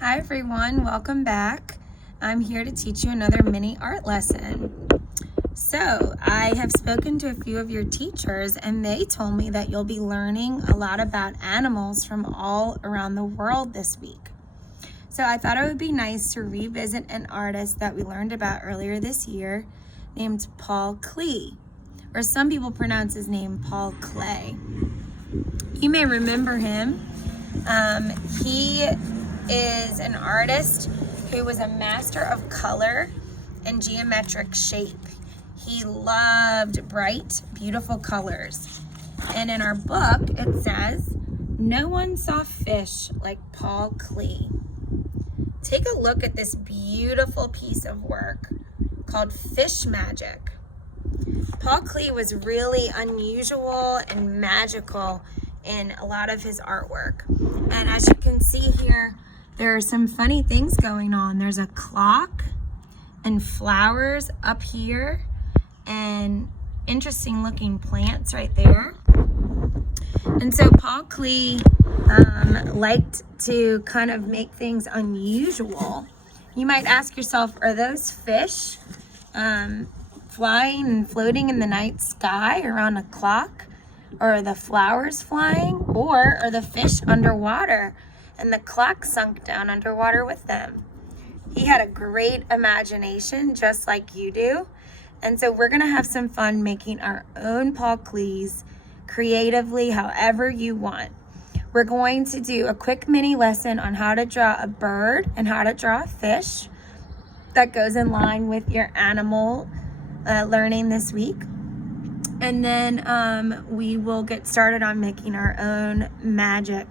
Hi everyone, welcome back. I'm here to teach you another mini art lesson. So I have spoken to a few of your teachers and they told me that you'll be learning a lot about animals from all around the world this week. So I thought it would be nice to revisit an artist that we learned about earlier this year named Paul Klee, or some people pronounce his name Paul Klee. You may remember him. He is an artist who was a master of color and geometric shape. He loved bright, beautiful colors. And in our book, it says, "No one saw fish like Paul Klee." Take a look at this beautiful piece of work called Fish Magic. Paul Klee was really unusual and magical in a lot of his artwork. And as you can see here, there are some funny things going on. There's a clock and flowers up here and interesting looking plants right there. And so Paul Klee liked to kind of make things unusual. You might ask yourself, are those fish flying and floating in the night sky around a clock? Or are the flowers flying? Or are the fish underwater and the clock sunk down underwater with them? He had a great imagination, just like you do. And so we're gonna have some fun making our own Paul Klees creatively, however you want. We're going to do a quick mini lesson on how to draw a bird and how to draw a fish that goes in line with your animal learning this week. And then we will get started on making our own magic.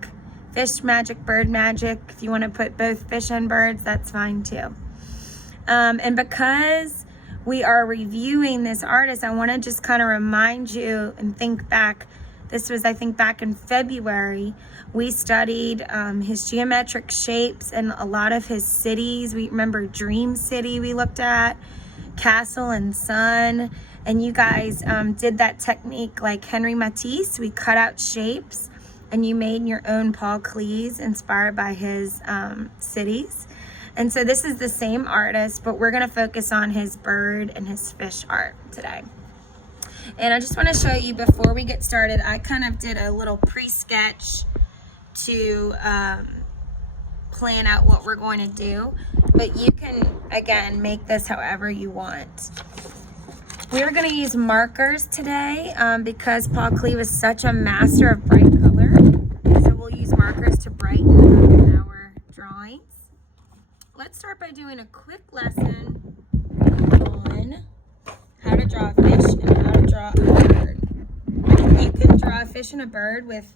Fish magic, bird magic. If you want to put both fish and birds, that's fine too. And because we are reviewing this artist, I want to just kind of remind you and think back. This was, I think, back in February. We studied his geometric shapes and a lot of his cities. We remember Dream City we looked at, Castle and Sun. And you guys did that technique like Henry Matisse. We cut out shapes and you made your own Paul Klees inspired by his cities. And so this is the same artist, but we're gonna focus on his bird and his fish art today. And I just wanna show you before we get started, I kind of did a little pre-sketch to plan out what we're going to do, but you can, again, make this however you want. We're going to use markers today because Paul Klee was such a master of bright color. So we'll use markers to brighten our drawings. Let's start by doing a quick lesson on how to draw a fish and how to draw a bird. You can draw a fish and a bird with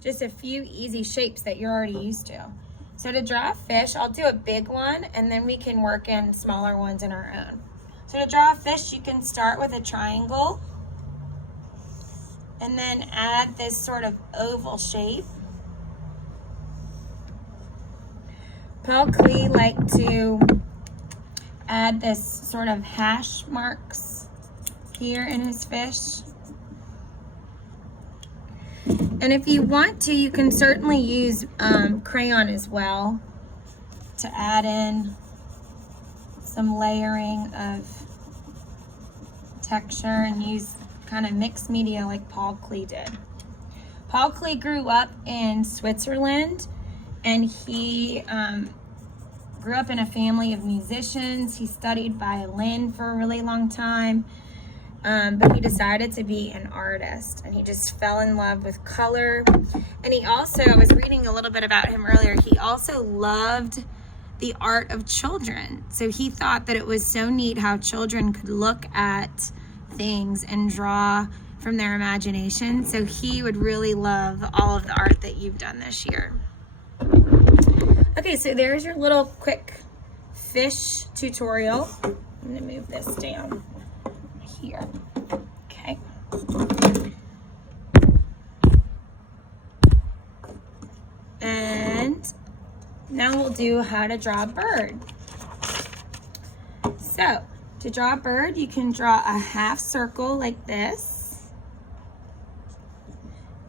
just a few easy shapes that you're already used to. So to draw a fish, I'll do a big one and then we can work in smaller ones in our own. So to draw a fish, you can start with a triangle and then add this sort of oval shape. Paul Klee liked to add this sort of hash marks here in his fish. And if you want to, you can certainly use crayon as well to add in some layering of texture and use kind of mixed media like Paul Klee did. Paul Klee grew up in Switzerland and he grew up in a family of musicians. He studied violin for a really long time, but he decided to be an artist and he just fell in love with color. And he also, I was reading a little bit about him earlier, he also loved the art of children. So he thought that it was so neat how children could look at things and draw from their imagination. So he would really love all of the art that you've done this year. Okay, so there's your little quick fish tutorial. I'm gonna move this down here. Okay. And now we'll do how to draw a bird. So to draw a bird, you can draw a half circle like this.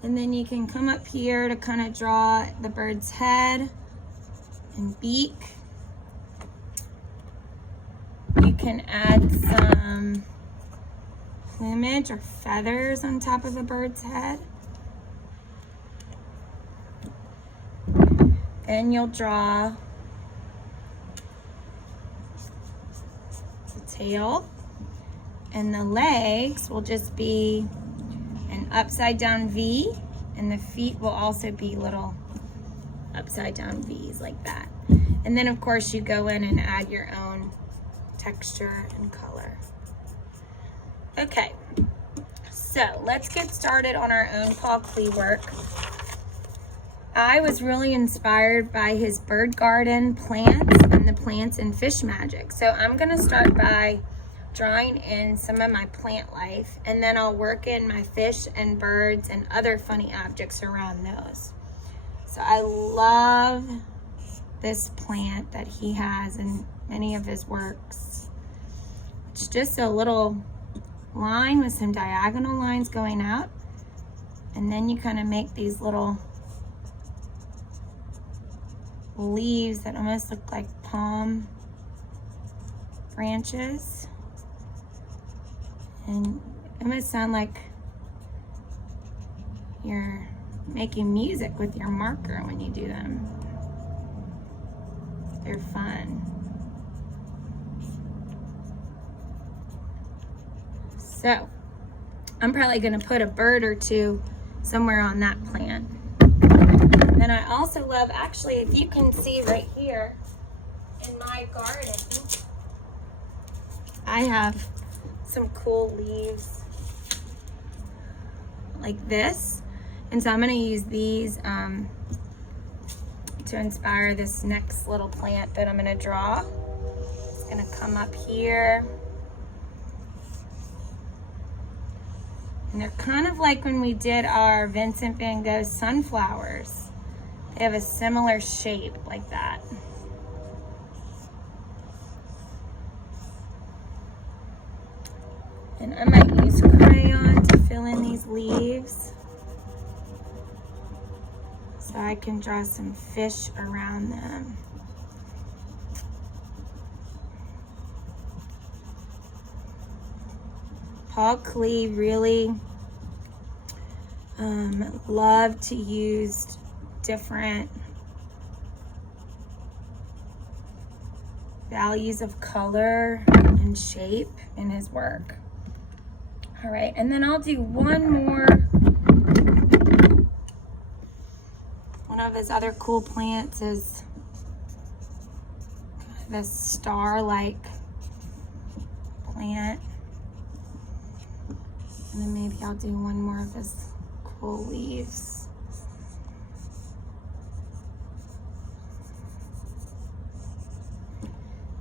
And then you can come up here to kind of draw the bird's head. and beak. You can add some plumage or feathers on top of the bird's head. Then you'll draw the tail, and the legs will just be an upside down V, and the feet will also be little upside down V's like that. And then of course you go in and add your own texture and color. Okay, so let's get started on our own Paul Klee work. I was really inspired by his bird garden plants and the plants in Fish Magic. So I'm gonna start by drawing in some of my plant life, and then I'll work in my fish and birds and other funny objects around those. So I love this plant that he has in many of his works. It's just a little line with some diagonal lines going out, and then you kind of make these little leaves that almost look like palm branches, and it must sound like you're making music with your marker when you do them. They're fun. So I'm probably going to put a bird or two somewhere on that plant. And I also love, actually, if you can see right here in my garden, I have some cool leaves like this. And so I'm going to use these to inspire this next little plant that I'm going to draw. It's going to come up here. And they're kind of like when we did our Vincent van Gogh sunflowers. They have a similar shape like that. And I might use crayon to fill in these leaves, so I can draw some fish around them. Paul Klee really loved to use different values of color and shape in his work. All right, and then I'll do one more. One of his other cool plants is this star-like plant. And then maybe I'll do one more of his cool leaves.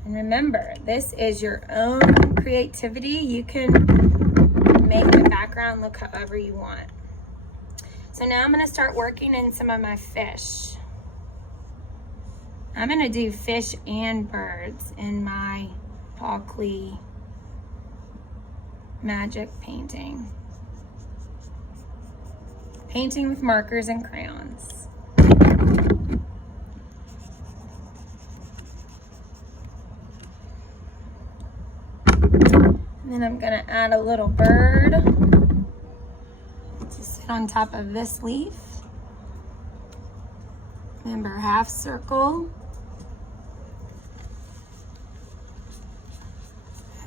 And remember, this is your own creativity. You can make the background look however you want. So now I'm going to start working in some of my fish. I'm going to do fish and birds in my Paul Klee magic painting. Painting with markers and crayons. And then I'm going to add a little bird to sit on top of this leaf. Remember, half circle.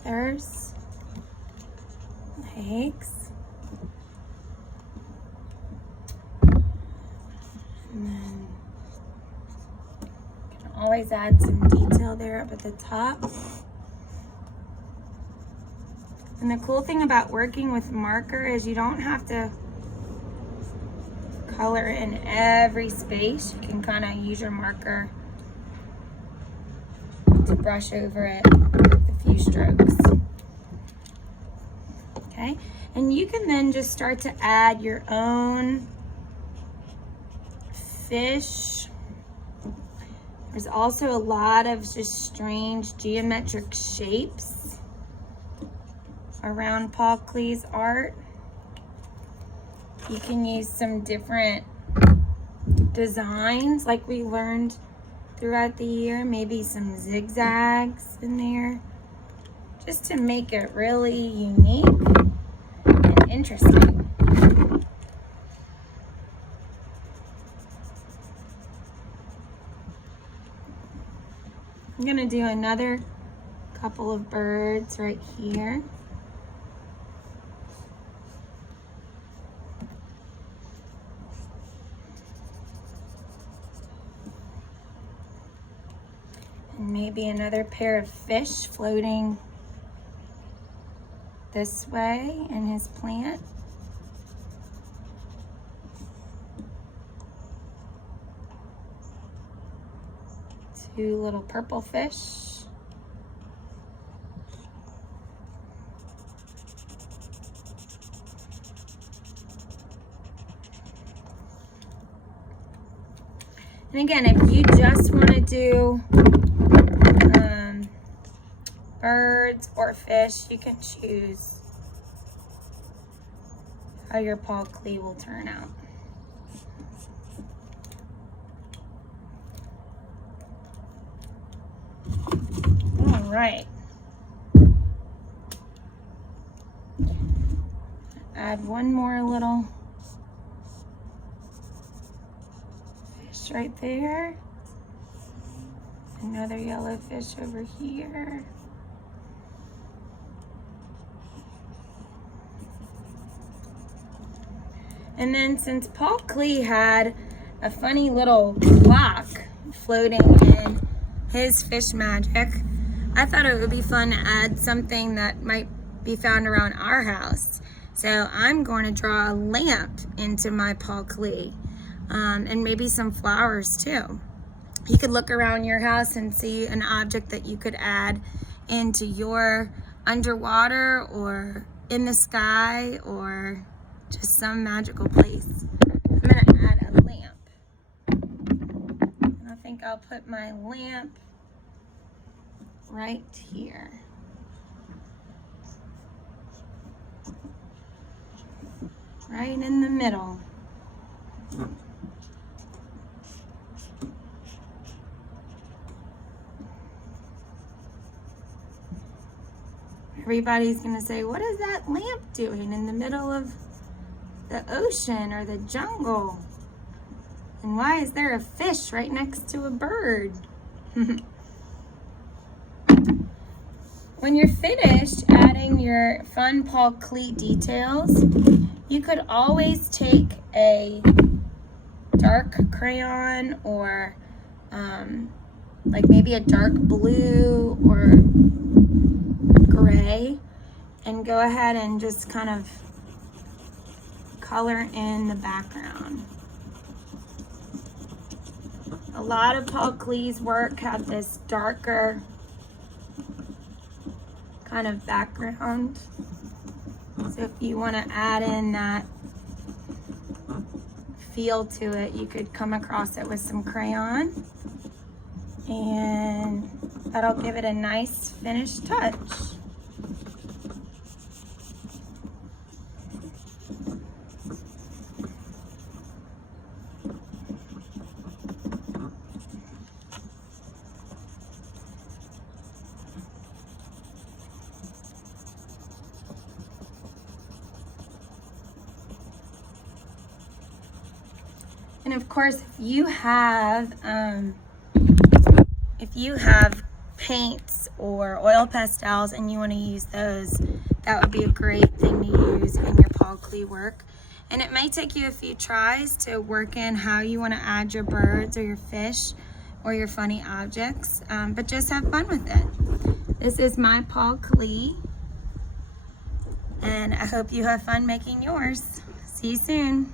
Feathers. Legs. And then you can always add some detail there up at the top. And the cool thing about working with marker is you don't have to color in every space. You can kind of use your marker to brush over it with a few strokes. Okay, and you can then just start to add your own fish. There's also a lot of just strange geometric shapes around Paul Klee's art. You can use some different designs like we learned throughout the year, maybe some zigzags in there, just to make it really unique and interesting. I'm gonna do another couple of birds right here. And maybe another pair of fish floating this way in his plant. Two little purple fish. And again, if you just want to do birds or fish, you can choose how your Paul Klee will turn out. All right. Add one more little fish right there. Another yellow fish over here. And then since Paul Klee had a funny little clock floating in his fish magic, I thought it would be fun to add something that might be found around our house. So I'm going to draw a lamp into my Paul Klee, and maybe some flowers too. You could look around your house and see an object that you could add into your underwater or in the sky or just some magical place. I'm gonna add a lamp. And I think I'll put my lamp right here. Right in the middle. Everybody's gonna say, what is that lamp doing in the middle of the ocean or the jungle? And why is there a fish right next to a bird? When you're finished adding your fun Paul Klee details, you could always take a dark crayon or like maybe a dark blue or gray and go ahead and just kind of color in the background. A lot of Paul Klee's work have this darker kind of background. So if you want to add in that feel to it, you could come across it with some crayon and that'll give it a nice finished touch. And of course, if you have paints or oil pastels and you want to use those, that would be a great thing to use in your Paul Klee work. And it may take you a few tries to work in how you want to add your birds or your fish or your funny objects, but just have fun with it. This is my Paul Klee, and I hope you have fun making yours. See you soon.